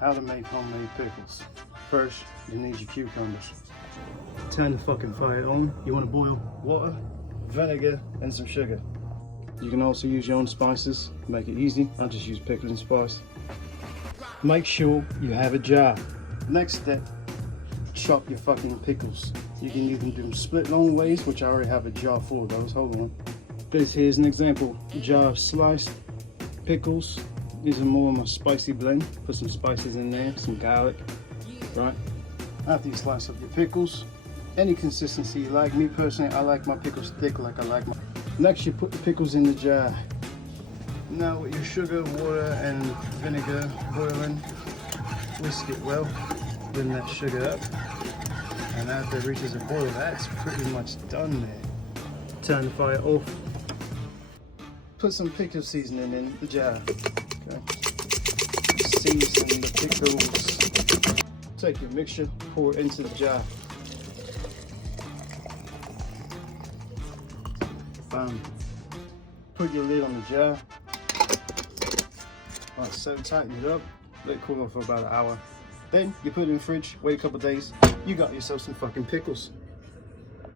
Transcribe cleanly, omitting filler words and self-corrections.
How to make homemade pickles. First, you need your cucumbers. Turn the fucking fire on. You want to boil water, vinegar, and some sugar. You can also use your own spices to make it easy. I just use pickling spice. Make sure you have a jar. Next step, chop your fucking pickles. You can either do them split long ways, which I already have a jar full of those. Hold on. This here's an example. Jar of sliced pickles. These are more of my spicy blend. Put some spices in there, some garlic, right? After you slice up your pickles, any consistency you like. Me personally, I like my pickles thick like I like my... Next, you put the pickles in the jar. Now with your sugar, water, and vinegar boiling, whisk it well. Blend that sugar up. And after it reaches a boil, that's pretty much done there. Turn the fire off. Put some pickle seasoning in the jar. Season the pickles. Take your mixture, pour it into the jar. Bam. Put your lid on the jar. Alright, so tighten it up. Let it cool off for about an hour. Then you put it in the fridge, wait a couple of days. You got yourself some fucking pickles.